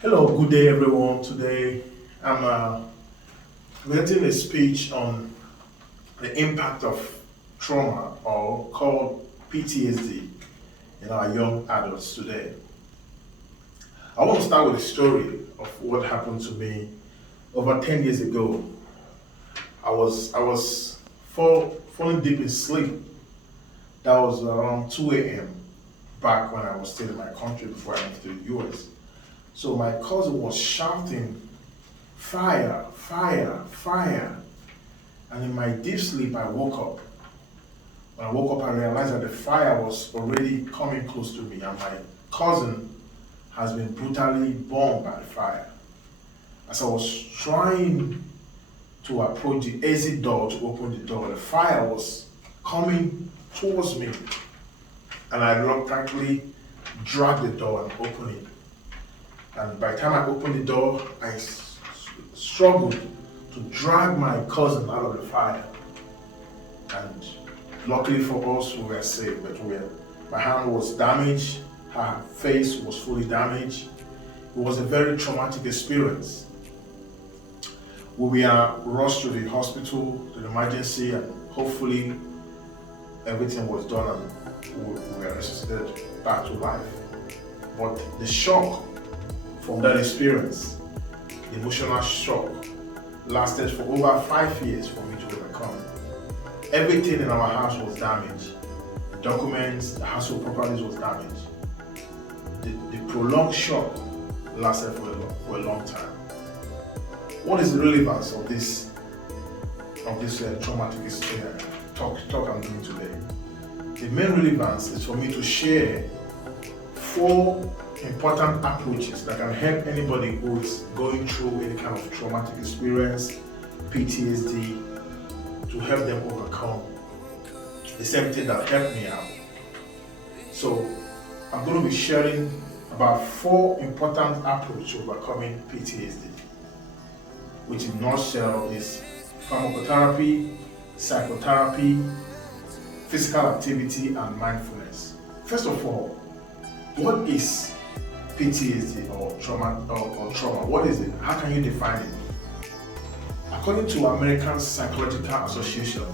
Hello, good day, everyone. Today I'm presenting a speech on the impact of trauma, or called PTSD, in our young adults today. I want to start with a story of what happened to me over 10 years ago. I was falling deep in sleep. That was around 2 a.m. back when I was still in my country before I moved to the US. So my cousin was shouting, "Fire, fire, fire." And in my deep sleep, I woke up. When I woke up, I realized that the fire was already coming close to me, and my cousin has been brutally burned by the fire. As I was trying to approach the exit door to open the door, the fire was coming towards me, and I reluctantly dragged the door and opened it. And by the time I opened the door, I struggled to drag my cousin out of the fire. And luckily for us, we were safe, but my hand was damaged, her face was fully damaged. It was a very traumatic experience. We were rushed to the hospital, to the emergency, and hopefully everything was done and we were resuscitated back to life. But the shock from that experience, the emotional shock, lasted for over 5 years for me to overcome. Everything in our house was damaged. The documents, the household properties was damaged. The prolonged shock lasted for a long time. What is the relevance of this traumatic experience talk I'm doing today? The main relevance is for me to share 4 important approaches that can help anybody who is going through any kind of traumatic experience, PTSD, to help them overcome the same thing that helped me out. So I'm going to be sharing about 4 important approaches to overcoming PTSD, which in a nutshell is pharmacotherapy, psychotherapy, physical activity, and mindfulness. First of all, what is PTSD or trauma? What is it? How can you define it? According to American Psychological Association,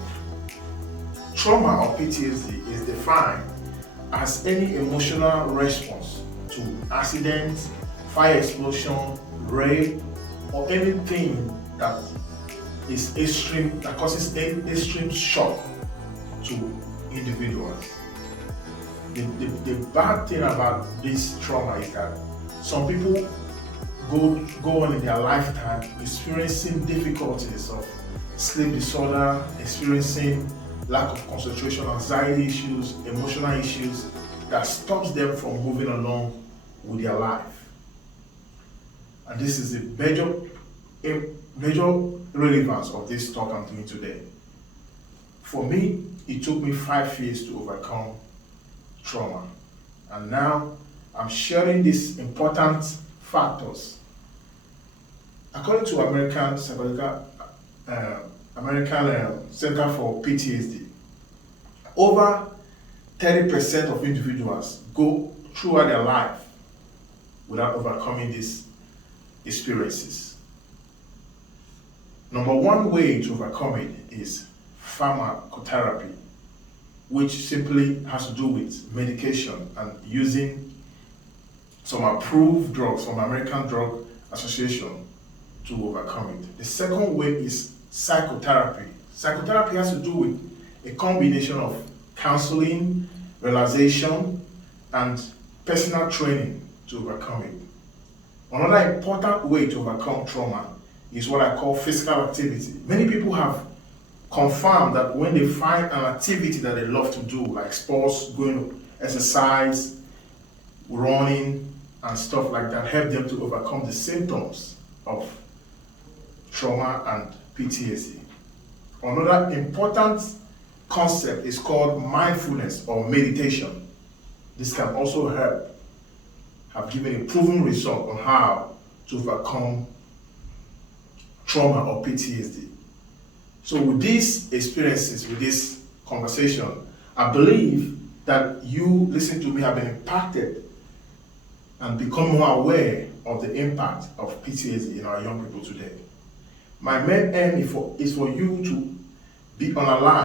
trauma or PTSD is defined as any emotional response to accident, fire explosion, rape, or anything that causes extreme shock to individuals. The bad thing about this trauma is that some people go on in their lifetime experiencing difficulties of sleep disorder, experiencing lack of concentration, anxiety issues, emotional issues that stops them from moving along with their life. And this is a major relevance of this talk I'm doing today. For me, it took me 5 years to overcome trauma. And now I'm sharing these important factors. According to American Center for PTSD, over 30% of individuals go throughout their life without overcoming these experiences. Number one way to overcome it is pharmacotherapy, which simply has to do with medication and using some approved drugs from American Drug Association to overcome it. The second way is psychotherapy. Psychotherapy has to do with a combination of counseling, relaxation, and personal training to overcome it. Another important way to overcome trauma is what I call physical activity. Many people have confirmed that when they find an activity that they love to do, like sports, going to exercise, running, and stuff like that, help them to overcome the symptoms of trauma and PTSD. Another important concept is called mindfulness or meditation. This can also help, have given a proven result on how to overcome trauma or PTSD. So with these experiences, with this conversation, I believe that you listening to me have been impacted and become more aware of the impact of PTSD in our young people today. My main aim is for you to be on a line